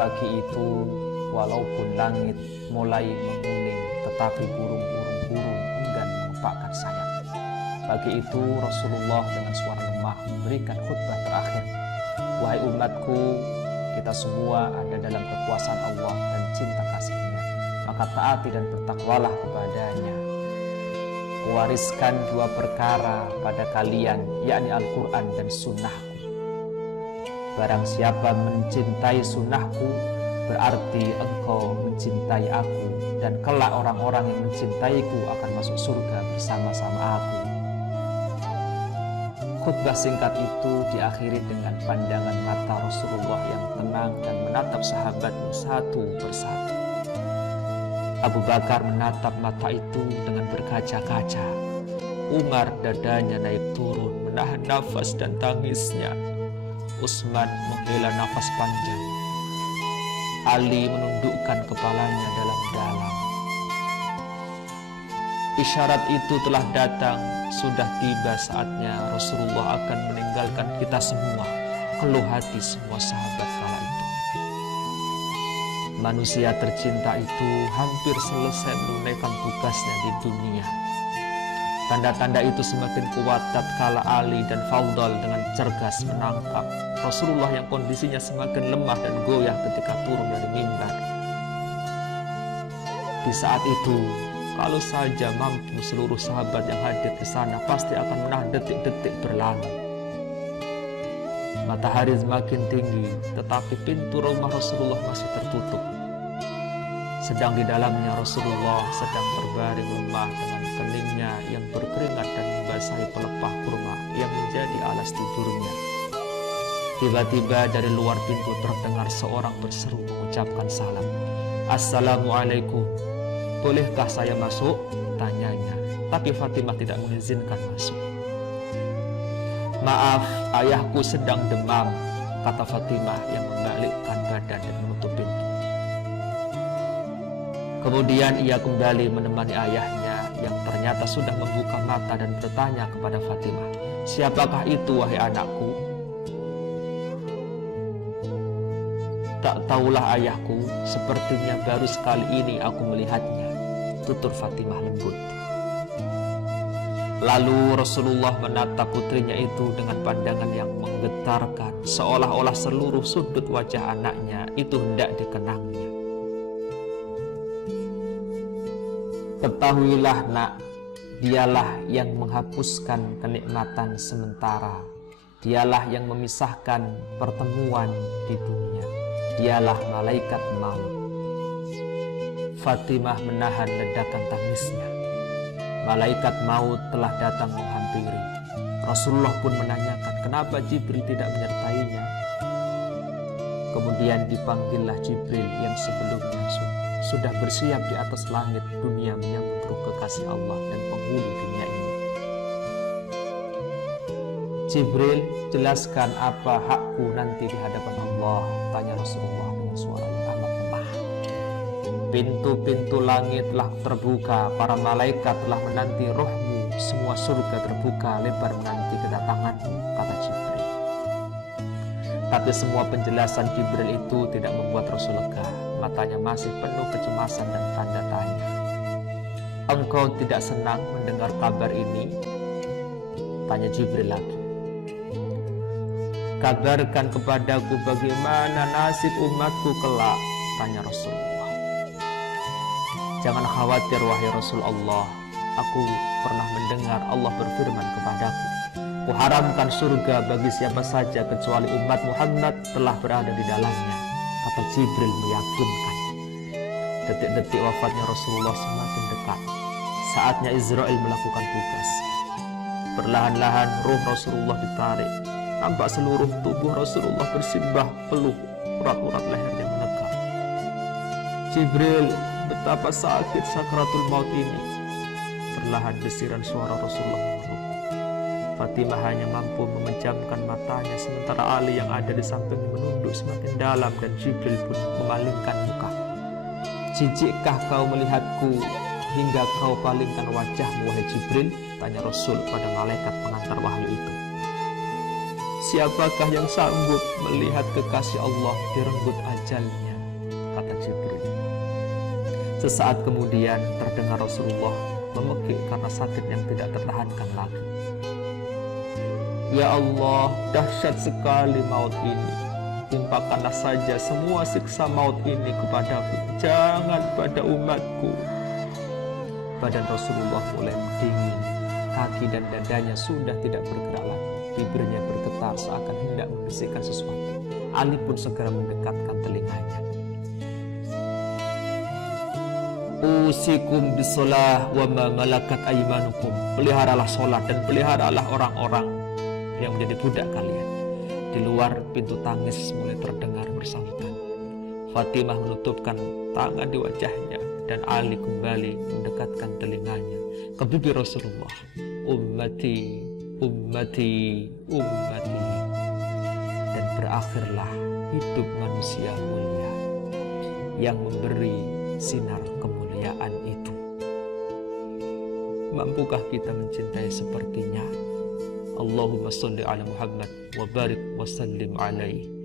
Pagi itu walaupun langit mulai menguning, tetapi burung-burung enggan mengepakkan sayap. Pagi itu Rasulullah dengan suara lemah memberikan khutbah terakhir. Wahai umatku, kita semua ada dalam kekuasaan Allah dan cinta kasih-Nya, maka taati dan bertakwalah kepadanya. Kuwariskan dua perkara pada kalian, yakni Al-Quran dan Sunnahku. Barang siapa mencintai Sunnahku, berarti engkau mencintai aku, dan kelak orang-orang yang mencintaiku akan masuk surga bersama-sama aku. Khutbah singkat itu diakhiri dengan pandangan mata Rasulullah yang tenang dan menatap sahabatnya satu persatu. Abu Bakar menatap mata itu dengan berkaca-kaca. Umar dadanya naik turun menahan nafas dan tangisnya. Utsman menghela nafas panjang. Ali menundukkan kepalanya dalam-dalam. Isyarat itu telah datang, sudah tiba saatnya Rasulullah akan meninggalkan kita semua, keluh hati semua sahabat kala itu. Manusia tercinta itu hampir selesai menunaikan tugasnya di dunia. Tanda-tanda itu semakin kuat tatkala Ali dan Faudal dengan cergas menangkap Rasulullah yang kondisinya semakin lemah dan goyah ketika turun dari mimbar. Di saat itu, kalau saja mampu seluruh sahabat yang hadir di sana pasti akan menahan detik-detik berlalu. Matahari semakin tinggi, tetapi pintu rumah Rasulullah masih tertutup. Sedang di dalamnya Rasulullah sedang terbaring lemah dengan keningnya yang berkeringat dan membasahi pelepah kurma yang menjadi alas tidurnya. Tiba-tiba dari luar pintu terdengar seorang berseru mengucapkan salam. Assalamualaikum. Bolehkah saya masuk? Tanyanya. Tapi Fatimah tidak mengizinkan masuk. Maaf, ayahku sedang demam, kata Fatimah yang membalikkan badan dan menutup pintu. Kemudian ia kembali menemani ayahnya yang ternyata sudah membuka mata dan bertanya kepada Fatimah, siapakah itu wahai anakku? Tak tahulah ayahku, sepertinya baru sekali ini aku melihatnya, tutur Fatimah lembut. Lalu Rasulullah menatap putrinya itu dengan pandangan yang menggetarkan, seolah-olah seluruh sudut wajah anaknya itu hendak dikenangnya. Ketahuilah nak, dialah yang menghapuskan kenikmatan sementara. Dialah yang memisahkan pertemuan di dunia. Dialah malaikat maut. Fatimah menahan ledakan tangisnya. Malaikat maut telah datang menghampiri. Rasulullah pun menanyakan kenapa Jibril tidak menyertainya. Kemudian dipanggillah Jibril yang sebelumnya sudah bersiap di atas langit dunia menyambut ruh kekasih Allah dan penghulu dunia ini. Jibril, jelaskan apa hakku nanti di hadapan Allah, tanya Rasulullah dengan suara yang amat lemah. Pintu-pintu langit telah terbuka, para malaikat telah menanti rohmu, semua surga terbuka lebar menanti kedatanganmu, kata Jibril. Tapi semua penjelasan Jibril itu tidak membuat Rasul lega. Matanya masih penuh kecemasan dan tanda tanya. Engkau tidak senang mendengar kabar ini? Tanya Jibril lagi. Kabarkan kepadaku bagaimana nasib umatku kelak, tanya Rasulullah. Jangan khawatir wahai Rasulullah, aku pernah mendengar Allah berfirman kepadaku, kuharamkan surga bagi siapa saja kecuali umat Muhammad telah berada di dalamnya, kata Jibril meyakinkan. Detik-detik wafatnya Rasulullah semakin dekat. Saatnya Israel melakukan tugas. Perlahan-lahan ruh Rasulullah ditarik. Nampak seluruh tubuh Rasulullah bersimbah peluh, urat-urat lehernya menegak. Jibril, betapa sakit sakratul maut ini. Perlahan desiran suara Rasulullah menurun. Fatimah hanya mampu memejamkan matanya, sementara Ali yang ada di sampingnya menunduk semakin dalam dan Jibril pun memalingkan muka. Jijikkah kau melihatku hingga kau palingkan wajahmu wahai Jibril? Tanya Rasul pada malaikat pengantar wahyu itu. Siapakah yang sanggup melihat kekasih Allah direnggut ajalnya? kata Jibril. Sesaat kemudian terdengar Rasulullah memekik karena sakit yang tidak tertahankan lagi. Ya Allah, dahsyat sekali maut ini. Timpakanlah saja semua siksa maut ini kepadaku, jangan pada umatku. Badan Rasulullah mulai mendingin, kaki dan dadanya sudah tidak bergerak lagi. Bibirnya bergetar seakan hendak membisikkan sesuatu. Ali pun segera mendekatkan telinganya. Usikum bisolah wa ma malakat aymanukum. Peliharalah solat dan peliharalah orang-orang yang menjadi budak kalian. Di luar pintu tangis mulai terdengar bersahutan. Fatimah menutupkan tangan di wajahnya dan Ali kembali mendekatkan telinganya ke bibir Rasulullah. Ummati, ummati, ummati. Dan berakhirlah hidup manusia mulia yang memberi sinar kemuliaan itu. Mampukah kita mencintai sepertinya? Allahumma salli ala Muhammad wa barik wa sallim alaihi.